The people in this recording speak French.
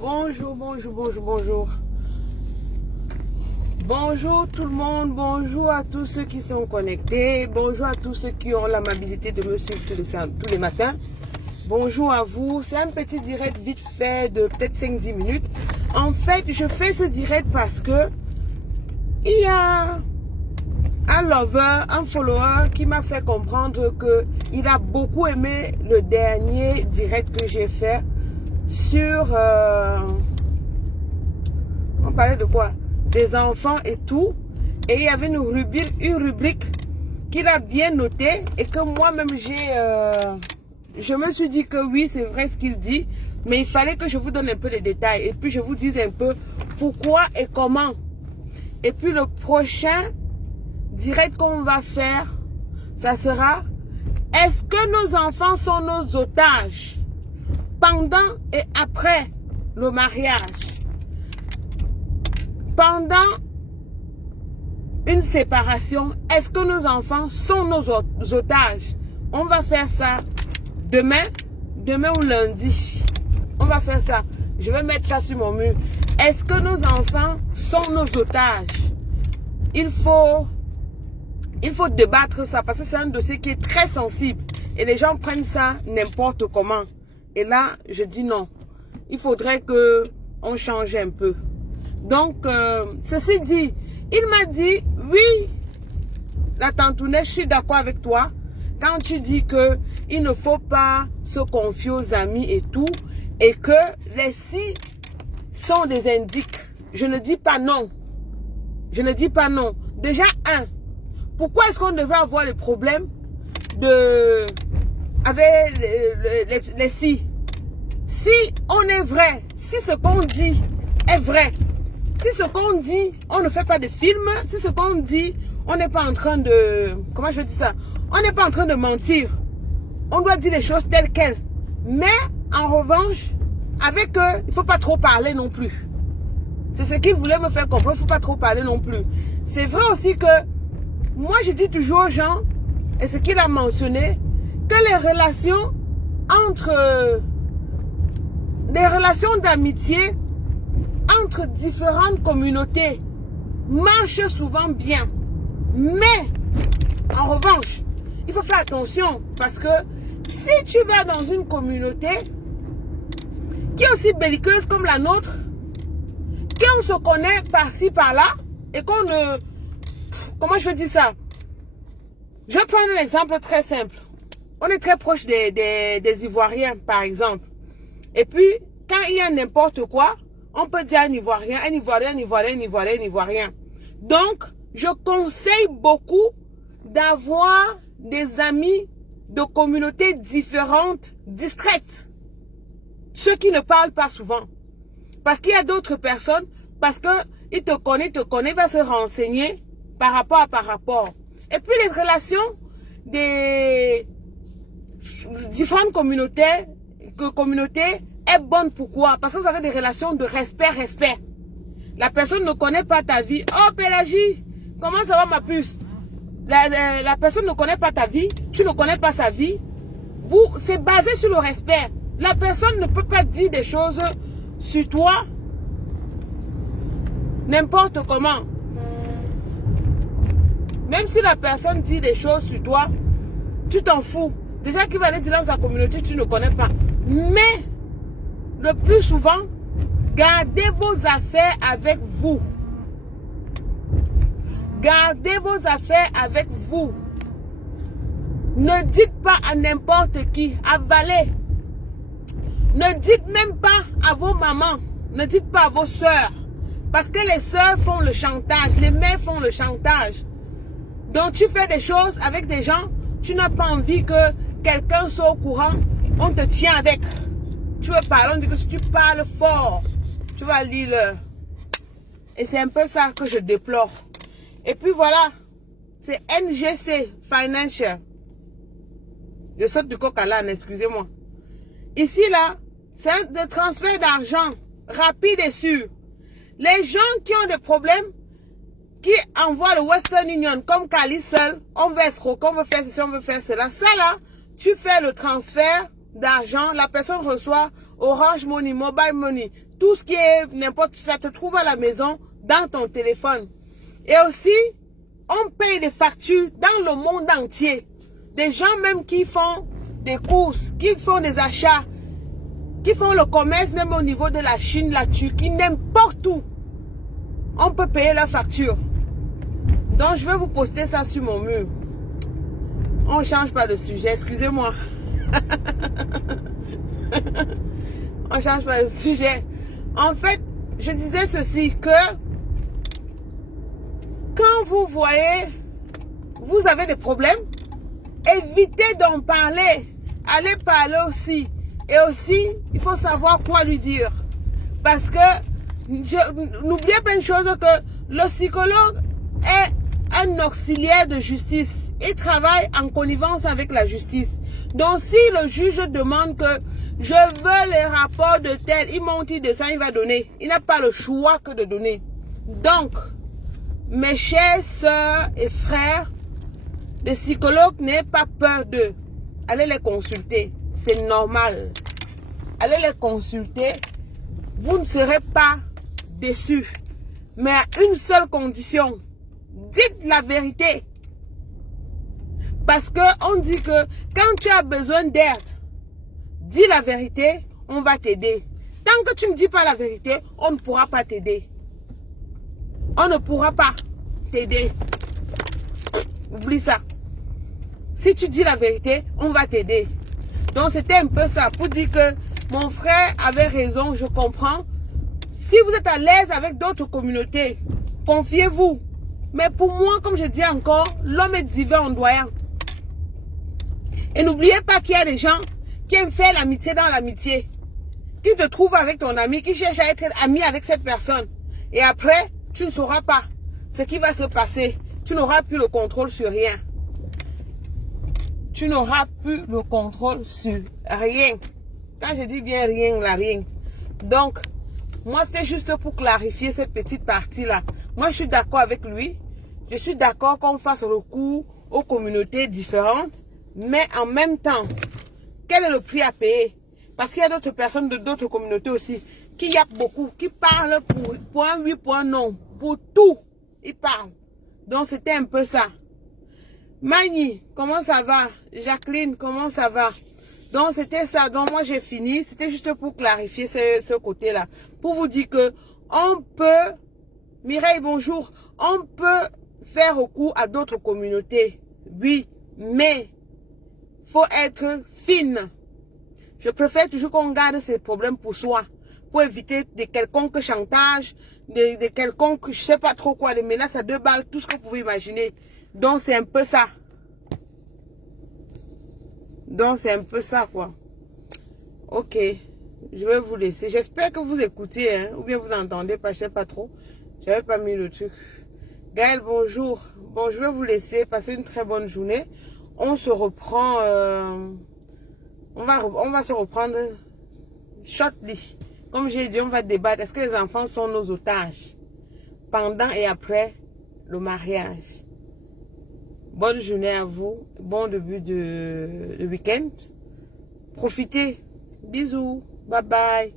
Bonjour, bonjour, bonjour, bonjour. Bonjour tout le monde, bonjour à tous ceux qui sont connectés, bonjour à tous ceux qui ont l'amabilité de me suivre tous les matins. Bonjour à vous, c'est un petit direct vite fait de peut-être 5-10 minutes. En fait, je fais ce direct parce que il y a un lover, un follower qui m'a fait comprendre qu'il a beaucoup aimé le dernier direct que j'ai fait sur... on parlait de quoi? Des enfants et tout. Et il y avait une rubrique qu'il a bien notée et que moi-même je me suis dit que oui, c'est vrai ce qu'il dit, mais il fallait que je vous donne un peu les détails et puis je vous dise un peu pourquoi et comment. Et puis le prochain direct qu'on va faire, ça sera: est-ce que nos enfants sont nos otages pendant et après le mariage? Pendant une séparation, est-ce que nos enfants sont nos otages? On va faire ça demain ou lundi. On va faire ça. Je vais mettre ça sur mon mur. Est-ce que nos enfants sont nos otages? Il faut débattre ça parce que c'est un dossier qui est très sensible. Et les gens prennent ça n'importe comment. Et là, je dis non. Il faudrait qu'on change un peu. Donc, ceci dit, il m'a dit, oui, la tantounette, je suis d'accord avec toi. Quand tu dis qu'il ne faut pas se confier aux amis et tout, et que les si sont des indices. Je ne dis pas non. Je ne dis pas non. Déjà, pourquoi est-ce qu'on devait avoir les problèmes avec les si? Si on est vrai, si ce qu'on dit est vrai, si ce qu'on dit, on ne fait pas de film, si ce qu'on dit, on n'est pas en train de... Comment je dis ça? On n'est pas en train de mentir. On doit dire les choses telles quelles. Mais, en revanche, avec eux, il ne faut pas trop parler non plus. C'est ce qu'il voulait me faire comprendre, il ne faut pas trop parler non plus. C'est vrai aussi que, moi je dis toujours aux gens, et ce qu'il a mentionné, que les relations d'amitié entre différentes communautés marchent souvent bien. Mais, en revanche, il faut faire attention parce que si tu vas dans une communauté qui est aussi belliqueuse comme la nôtre, qu'on se connaît par-ci, par-là, et qu'on ne... Comment je dis ça? Je vais prendre un exemple très simple. On est très proche des Ivoiriens, par exemple. Et puis, quand il y a n'importe quoi, on peut dire un Ivoirien, un Ivoirien, un Ivoirien, un Ivoirien, un Ivoirien. Donc, je conseille beaucoup d'avoir des amis de communautés différentes, discrètes. Ceux qui ne parlent pas souvent. Parce qu'il y a d'autres personnes, parce qu'il te connaît, il va se renseigner par rapport. Et puis les relations des différentes communautés est bonne. Pourquoi? Parce que vous avez des relations de respect. La personne ne connaît pas ta vie. Oh Pélagie, comment ça va ma puce? La personne ne connaît pas ta vie, tu ne connais pas sa vie. C'est basé sur le respect. La personne ne peut pas dire des choses sur toi n'importe comment. Même si la personne dit des choses sur toi, tu t'en fous. Déjà qu'il va aller dire dans sa communauté, tu ne connais pas. Mais, le plus souvent, gardez vos affaires avec vous. Gardez vos affaires avec vous. Ne dites pas à n'importe qui, avalez. Ne dites même pas à vos mamans. Ne dites pas à vos soeurs. Parce que les soeurs font le chantage. Les mères font le chantage. Donc tu fais des choses avec des gens. Tu n'as pas envie que quelqu'un soit au courant. On te tient avec. Tu veux parler. On dit que si tu parles fort, tu vas lire. Et c'est un peu ça que je déplore. Et puis voilà. C'est NGC Financial. Je saute du coq à l'âne, excusez-moi. Ici, là, c'est un transfert d'argent rapide et sûr. Les gens qui ont des problèmes, qui envoient le Western Union comme Cali seul, on veut escroquer, on veut faire ceci, on veut faire cela. Ça là, tu fais le transfert d'argent, la personne reçoit Orange Money, Mobile Money, tout ce qui est n'importe, ça te trouve à la maison dans ton téléphone. Et aussi, on paye des factures dans le monde entier. Des gens même qui font des courses, qui font des achats, qui font le commerce même au niveau de la Chine, la Turquie, n'importe où. On peut payer la facture. Donc je vais vous poster ça sur mon mur. On ne change pas de sujet, excusez-moi. On ne change pas de sujet. En fait, je disais ceci, que quand vous voyez, vous avez des problèmes, évitez d'en parler. Allez parler aussi. Et aussi, il faut savoir quoi lui dire. Parce que, n'oubliez pas une chose, que le psychologue est un auxiliaire de justice. Il travaille en connivence avec la justice. Donc, si le juge demande que je veux les rapports de tel, il monte de ça, il va donner. Il n'a pas le choix que de donner. Donc, mes chers sœurs et frères, les psychologues, n'aient pas peur d'eux. Allez les consulter. C'est normal. Allez les consulter. Vous ne serez pas déçus. Mais à une seule condition. Dites la vérité. Parce qu'on dit que quand tu as besoin d'aide, dis la vérité, on va t'aider. Tant que tu ne dis pas la vérité, on ne pourra pas t'aider. On ne pourra pas t'aider. Oublie ça. Si tu dis la vérité, on va t'aider. Donc c'était un peu ça pour dire que mon frère avait raison, je comprends. Si vous êtes à l'aise avec d'autres communautés, confiez-vous. Mais pour moi, comme je dis encore, l'homme est divin ondoyant. Et n'oubliez pas qu'il y a des gens qui aiment faire l'amitié dans l'amitié. Qui te trouvent avec ton ami, qui cherchent à être ami avec cette personne. Et après, tu ne sauras pas ce qui va se passer. Tu n'auras plus le contrôle sur rien. Tu n'auras plus le contrôle sur rien. Quand je dis bien rien, là, rien. Donc, moi, c'est juste pour clarifier cette petite partie-là. Moi, je suis d'accord avec lui. Je suis d'accord qu'on fasse recours aux communautés différentes. Mais en même temps, quel est le prix à payer? Parce qu'il y a d'autres personnes de d'autres communautés aussi qui yappent beaucoup, qui parlent pour un oui, pour un non. Pour tout, ils parlent. Donc, c'était un peu ça. Mani, comment ça va? Jacqueline, comment ça va? Donc, c'était ça. Donc, moi, j'ai fini. C'était juste pour clarifier ce côté-là. Pour vous dire que on peut, Mireille, bonjour, on peut faire recours à d'autres communautés. Oui, mais faut être fine. Je préfère toujours qu'on garde ces problèmes pour soi. Pour éviter de quelconque chantage, de quelconque, je sais pas trop quoi, de menaces à 2 balles, tout ce que vous pouvez imaginer. Donc, c'est un peu ça. Donc, c'est un peu ça, quoi. Ok. Je vais vous laisser. J'espère que vous écoutez, hein, ou bien vous n'entendez pas, je sais pas trop. J'avais pas mis le truc. Gaël, bonjour. Bon, je vais vous laisser. Passer une très bonne journée. On se reprend. On va se reprendre shortly. Comme j'ai dit, on va débattre. Est-ce que les enfants sont nos otages pendant et après le mariage? Bonne journée à vous. Bon début de week-end. Profitez. Bisous. Bye bye.